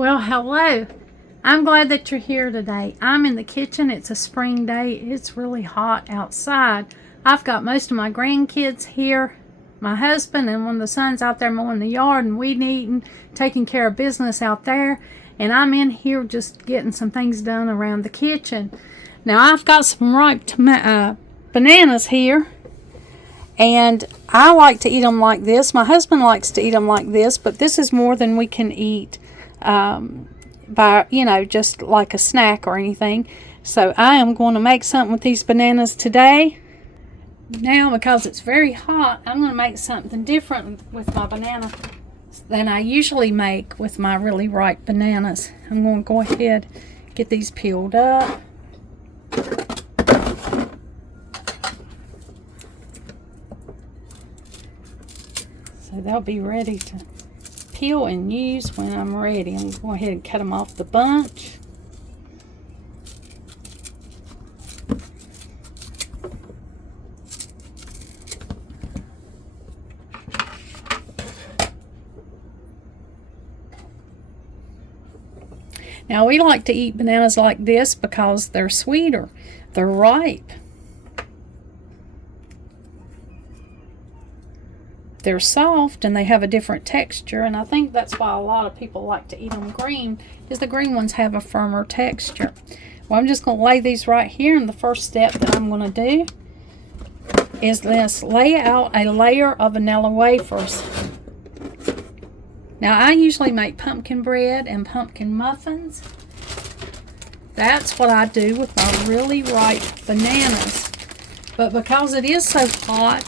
Well, hello. I'm glad that you're here today. I'm in the kitchen. It's a spring day. It's really hot outside. I've got most of my grandkids here, my husband and one of the sons out there mowing the yard and weed eating, taking care of business out there. And I'm in here just getting some things done around the kitchen. Now, I've got some ripe bananas here. And I like to eat them like this. My husband likes to eat them like this, but this is more than we can eat by, just like a snack or anything. So I am going to make something with these bananas today. Now, because it's very hot, I'm going to make something different with my banana than I usually make with my really ripe bananas. I'm going to go ahead and get these peeled up. So they'll be ready to peel and use when I'm ready. I'm going to go ahead and cut them off the bunch. Now, we like to eat bananas like this because they're sweeter. They're ripe. They're soft and they have a different texture, and I think that's why a lot of people like to eat them green, is the green ones have a firmer texture. Well, I'm just going to lay these right here, and the first step that I'm going to do is let's lay out a layer of vanilla wafers. Now, I usually make pumpkin bread and pumpkin muffins. That's what I do with my really ripe bananas. But because it is so hot,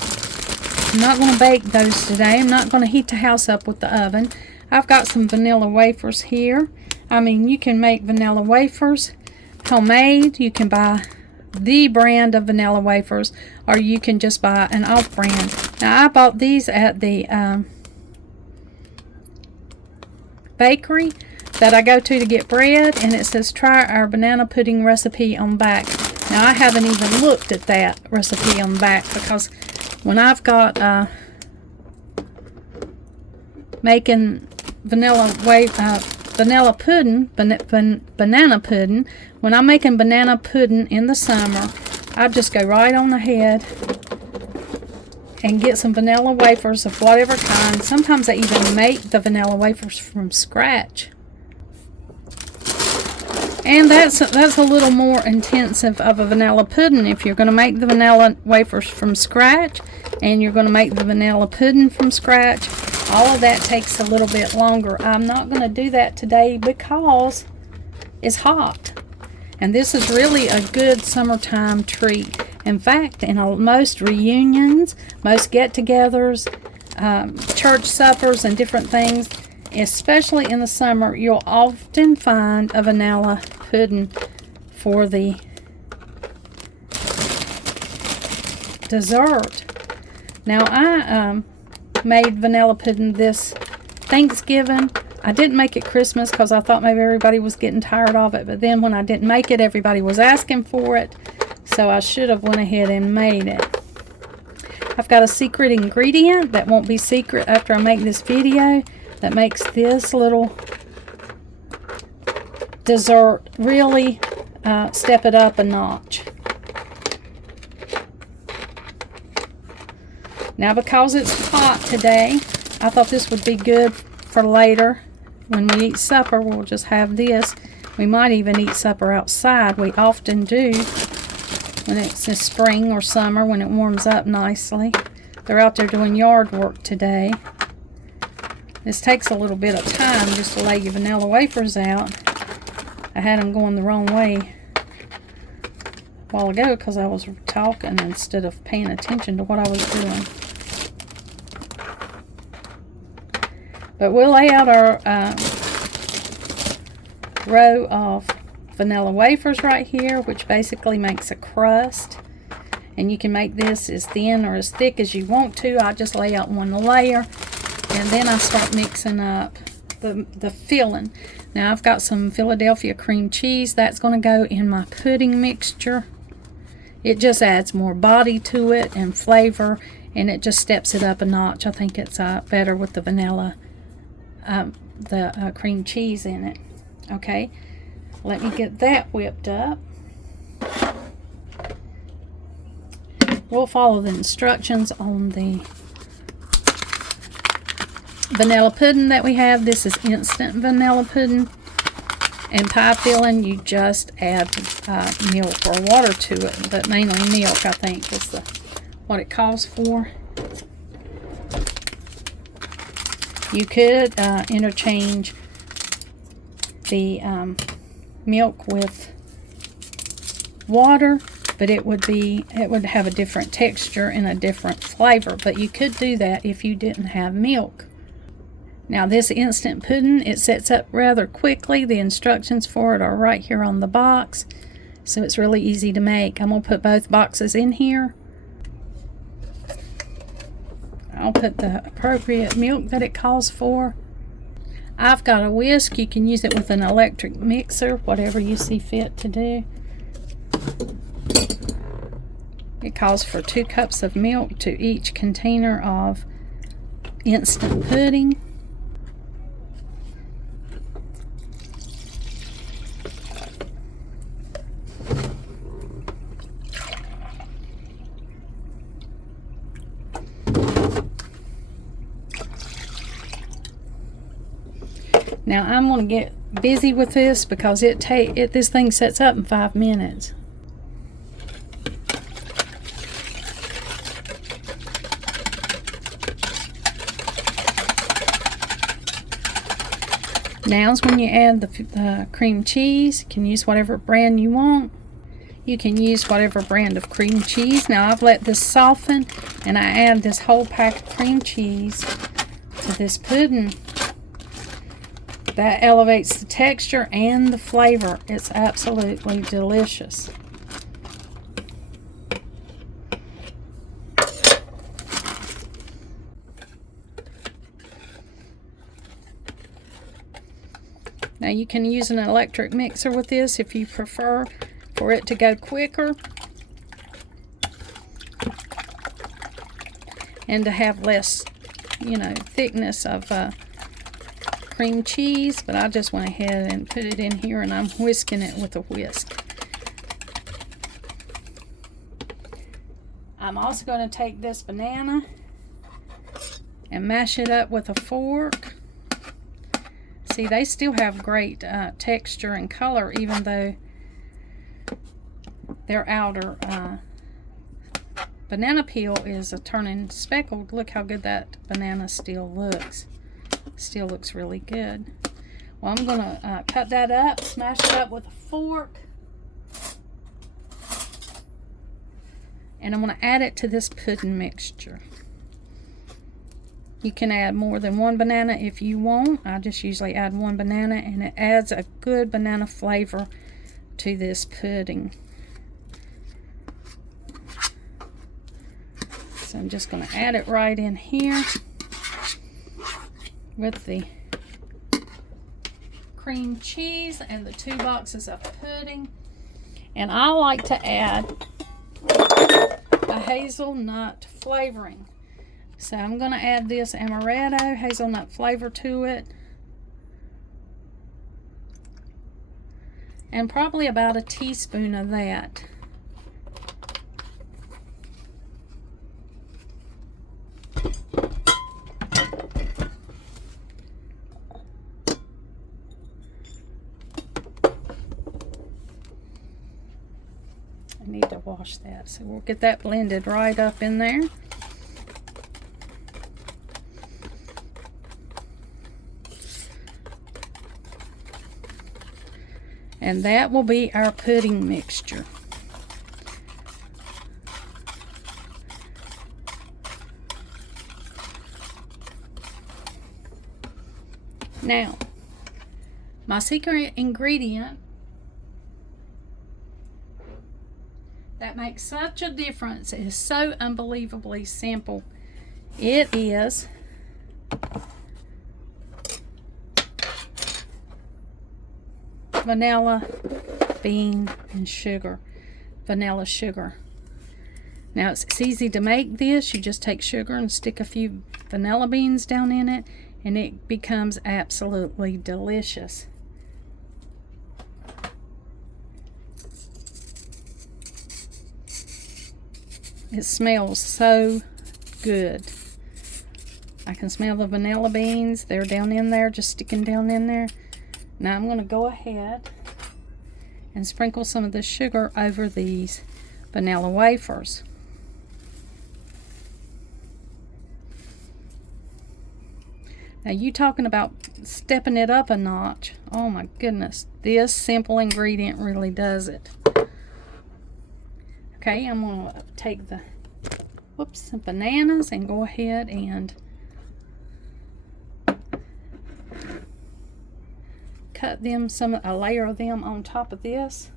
I'm not going to bake those today. I'm not going to heat the house up with the oven. I've got some vanilla wafers here. I mean, you can make vanilla wafers homemade. You can buy the brand of vanilla wafers, or you can just buy an off-brand. Now, I bought these at the bakery that I go to get bread, and it says try our banana pudding recipe on back. Now, I haven't even looked at that recipe on back, because when I've got making banana pudding, banana pudding, when I'm making banana pudding in the summer, I just go right on ahead and get some vanilla wafers of whatever kind. Sometimes I even make the vanilla wafers from scratch. And that's a little more intensive of a vanilla pudding. If you're going to make the vanilla wafers from scratch and you're going to make the vanilla pudding from scratch, all of that takes a little bit longer. I'm not going to do that today because it's hot. And this is really a good summertime treat. In fact, in most reunions, most get-togethers, church suppers, and different things, especially in the summer, you'll often find a vanilla pudding for the dessert. Now, I made vanilla pudding this Thanksgiving. I didn't make it Christmas because I thought maybe everybody was getting tired of it, but then when I didn't make it, everybody was asking for it, so I should have went ahead and made it. I've got a secret ingredient that won't be secret after I make this video, that makes this little dessert really step it up a notch. Now, because it's hot today, I thought this would be good for later. When we eat supper, we'll just have this. We might even eat supper outside. We often do when it's in spring or summer, when it warms up nicely. They're out there doing yard work today. This takes a little bit of time just to lay your vanilla wafers out. I had them going the wrong way a while ago because I was talking instead of paying attention to what I was doing. But we'll lay out our row of vanilla wafers right here, which basically makes a crust. And you can make this as thin or as thick as you want to. I just lay out one layer, and then I start mixing up the filling. Now, I've got some Philadelphia cream cheese. That's going to go in my pudding mixture. It just adds more body to it and flavor, and it just steps it up a notch. I think it's better with the vanilla the cream cheese in it. Okay, let me get that whipped up. We'll follow the instructions on the vanilla pudding that we have. This is instant vanilla pudding. And pie filling, you just add milk or water to it, but mainly milk, I think, is what it calls for. You could interchange the milk with water, but it would have a different texture and a different flavor. But you could do that if you didn't have milk. Now this instant pudding, it sets up rather quickly. The instructions for it are right here on the box, so it's really easy to make. I'm going to put both boxes in here. I'll put the appropriate milk that it calls for. I've got a whisk. You can use it with an electric mixer, whatever you see fit to do. It calls for 2 cups of milk to each container of instant pudding. Now I'm going to get busy with this because this thing sets up in 5 minutes. Now's when you add the cream cheese. You can use whatever brand you want. You can use whatever brand of cream cheese. Now I've let this soften, and I add this whole pack of cream cheese to this pudding. That elevates the texture and the flavor. It's absolutely delicious. Now you can use an electric mixer with this if you prefer for it to go quicker and to have less, thickness of cream cheese, but I just went ahead and put it in here, and I'm whisking it with a whisk. I'm also going to take this banana and mash it up with a fork. See, they still have great texture and color, even though their outer banana peel is turning speckled. Look how good that banana still looks. Still looks really good. Well, I'm going to cut that up, smash it up with a fork, and I'm going to add it to this pudding mixture. You can add more than one banana if you want. I just usually add one banana, and it adds a good banana flavor to this pudding. So I'm just going to add it right in here with the cream cheese and the 2 boxes of pudding. And I like to add a hazelnut flavoring. So I'm going to add this amaretto hazelnut flavor to it. And probably about a teaspoon of that. I need to wash that, so we'll get that blended right up in there. And that will be our pudding mixture. Now, my secret ingredient that makes such a difference is so unbelievably simple. It is vanilla bean and sugar. Vanilla sugar. Now it's easy to make this. You just take sugar and stick a few vanilla beans down in it, and it becomes absolutely delicious. It smells so good. I can smell the vanilla beans. They're down in there, just sticking down in there. Now I'm going to go ahead and sprinkle some of the sugar over these vanilla wafers. Now you talking about stepping it up a notch. Oh my goodness. This simple ingredient really does it. Okay, I'm going to take the bananas and go ahead and cut them, a layer of them on top of this.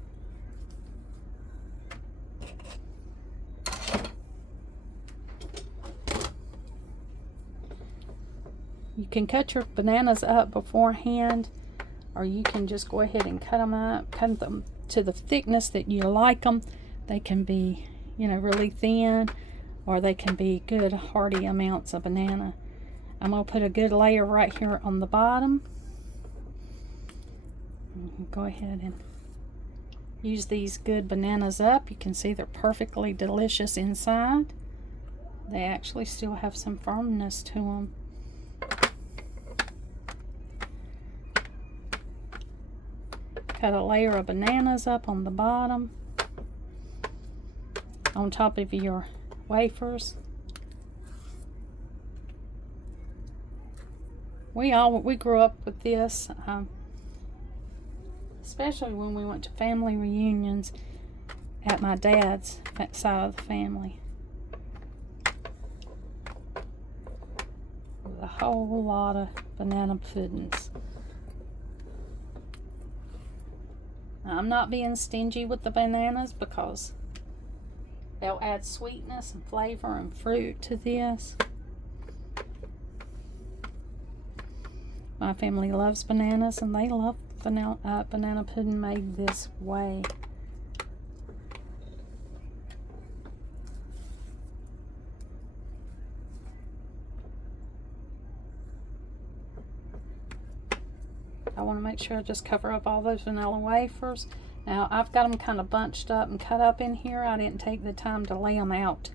You can cut your bananas up beforehand, or you can just go ahead and cut them up, cut them to the thickness that you like them. They can be, really thin, or they can be good hearty amounts of banana. I'm going to put a good layer right here on the bottom. Go ahead and use these good bananas up. You can see they're perfectly delicious inside. They actually still have some firmness to them. Cut a layer of bananas up on the bottom, on top of your wafers. We grew up with this, especially when we went to family reunions at my dad's side of the family. With a whole lot of banana puddings. Now, I'm not being stingy with the bananas because they'll add sweetness and flavor and fruit to this. My family loves bananas, and they love banana pudding made this way. I want to make sure I just cover up all those vanilla wafers. Now I've got them kind of bunched up and cut up in here. I didn't take the time to lay them out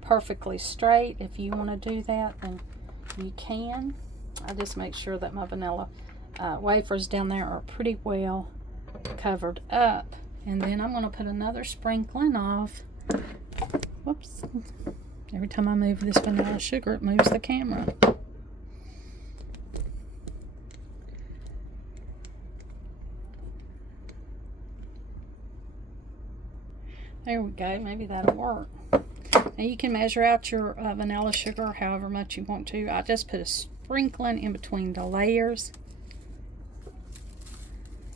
perfectly straight. If you want to do that, then you can. I just make sure that my vanilla wafers down there are pretty well covered up. And then I'm going to put another sprinkling of, whoops, every time I move this vanilla sugar, it moves the camera. There we go, maybe that'll work. Now you can measure out your vanilla sugar however much you want to. I just put a sprinkling in between the layers.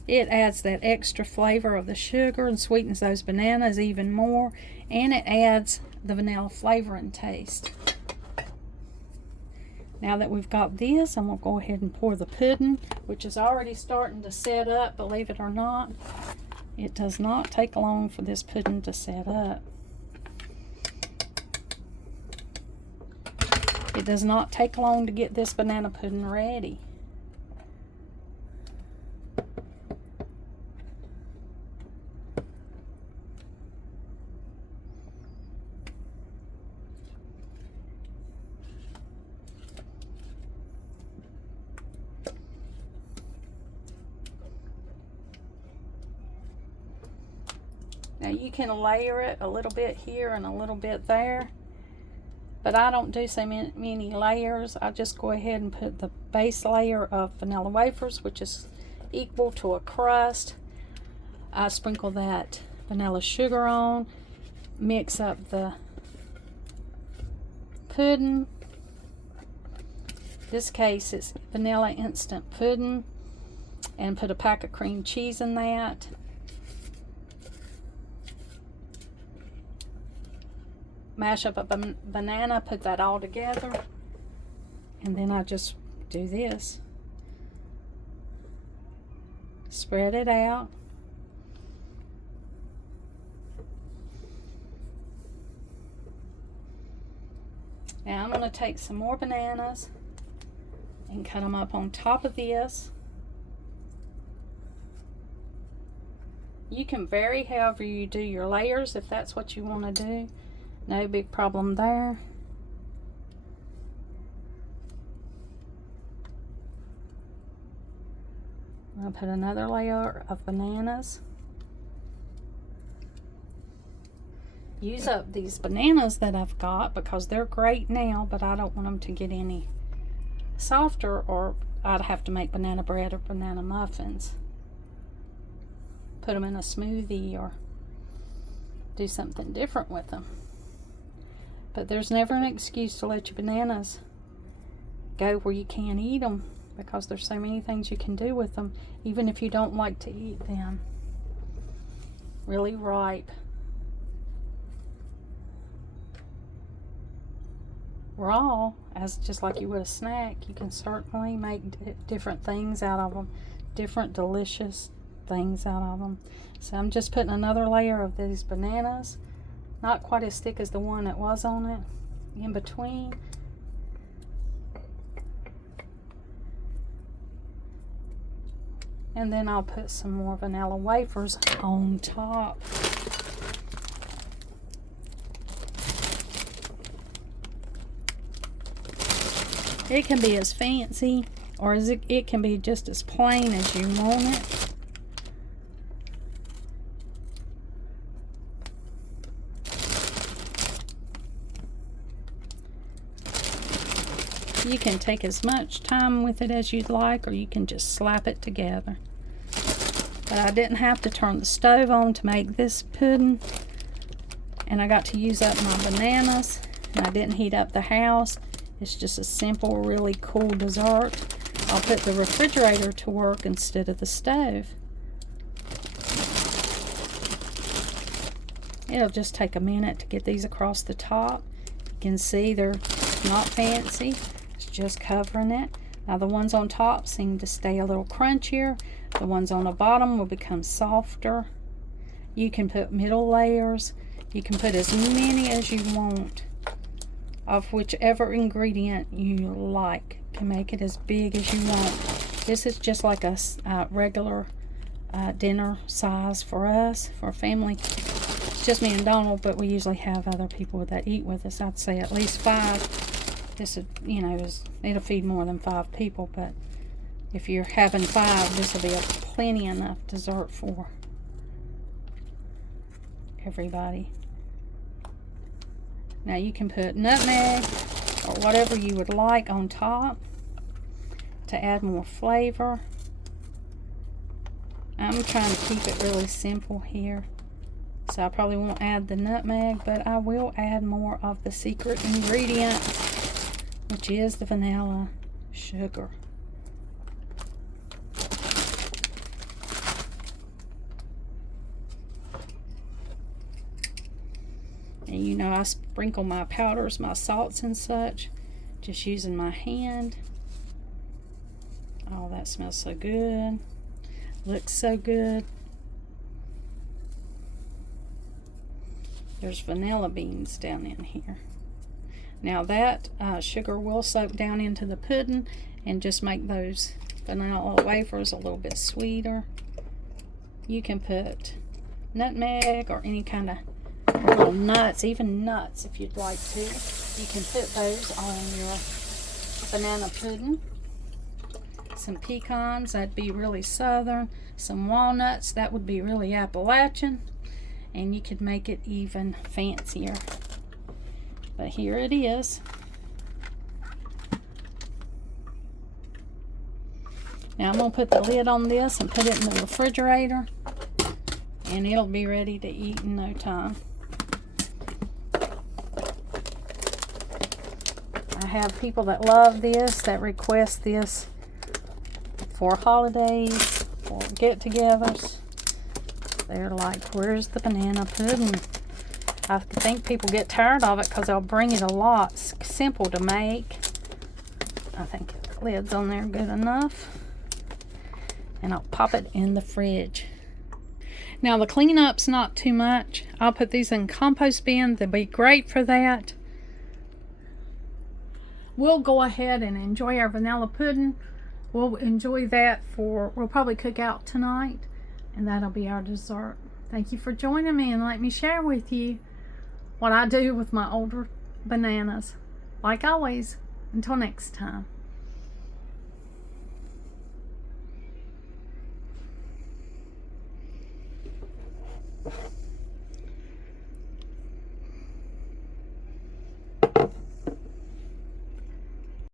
It adds that extra flavor of the sugar and sweetens those bananas even more, and it adds the vanilla flavor and taste. Now that we've got this, I'm going to go ahead and pour the pudding, which is already starting to set up, believe it or not. It does not take long for this pudding to set up. It does not take long to get this banana pudding ready. Now you can layer it a little bit here and a little bit there, but I don't do so many layers. I just go ahead and put the base layer of vanilla wafers, which is equal to a crust. I sprinkle that vanilla sugar on, mix up the pudding. In this case it's vanilla instant pudding, and put a pack of cream cheese in that. Mash up a banana, put that all together, and then I just do this. Spread it out. Now I'm going to take some more bananas, and cut them up on top of this. You can vary however you do your layers if that's what you want to do. No big problem there. I'll put another layer of bananas. Use up these bananas that I've got because they're great now, but I don't want them to get any softer, or I'd have to make banana bread or banana muffins. Put them in a smoothie or do something different with them. But there's never an excuse to let your bananas go where you can't eat them, because there's so many things you can do with them, even if you don't like to eat them. Really ripe, raw, as just like you would a snack, you can certainly make different things out of them, different delicious things out of them. So I'm just putting another layer of these bananas, not quite as thick as the one that was on it, in between. And then I'll put some more vanilla wafers on top. It can be as fancy, or it can be just as plain as you want it. You can take as much time with it as you'd like, or you can just slap it together. But I didn't have to turn the stove on to make this pudding, and I got to use up my bananas, and I didn't heat up the house. It's just a simple, really cool dessert. I'll put the refrigerator to work instead of the stove. It'll just take a minute to get these across the top. You can see they're not fancy. It's just covering it. Now the ones on top seem to stay a little crunchier. The ones on the bottom will become softer. You can put middle layers. You can put as many as you want of whichever ingredient you like. You can make it as big as you want. This is just like a regular dinner size for us, for family. It's just me and Donald, but we usually have other people that eat with us. I'd say at least 5. This is, you know, it'll feed more than 5 people, but if you're having 5, this will be a plenty enough dessert for everybody. Now you can put nutmeg or whatever you would like on top to add more flavor. I'm trying to keep it really simple here, so I probably won't add the nutmeg, but I will add more of the secret ingredient, which is the vanilla sugar. And you know, I sprinkle my powders, my salts and such, just using my hand. Oh, that smells so good. Looks so good. There's vanilla beans down in here. Now that sugar will soak down into the pudding and just make those vanilla wafers a little bit sweeter. You can put nutmeg or any kind of little nuts, even nuts if you'd like to. You can put those on your banana pudding. Some pecans, that'd be really southern. Some walnuts, that would be really Appalachian. And you could make it even fancier. But here it is. Now I'm going to put the lid on this and put it in the refrigerator, and it'll be ready to eat in no time. I have people that love this, that request this for holidays, for get-togethers. They're like, where's the banana pudding? I think people get tired of it because they'll bring it a lot. It's simple to make. I think the lid's on there good enough. And I'll pop it in the fridge. Now the cleanup's not too much. I'll put these in compost bin. They'll be great for that. we'll go ahead and enjoy our vanilla pudding. We'll enjoy that we'll probably cook out tonight, and that'll be our dessert. Thank you for joining me, and let me share with you what I do with my older bananas. Like always, until next time.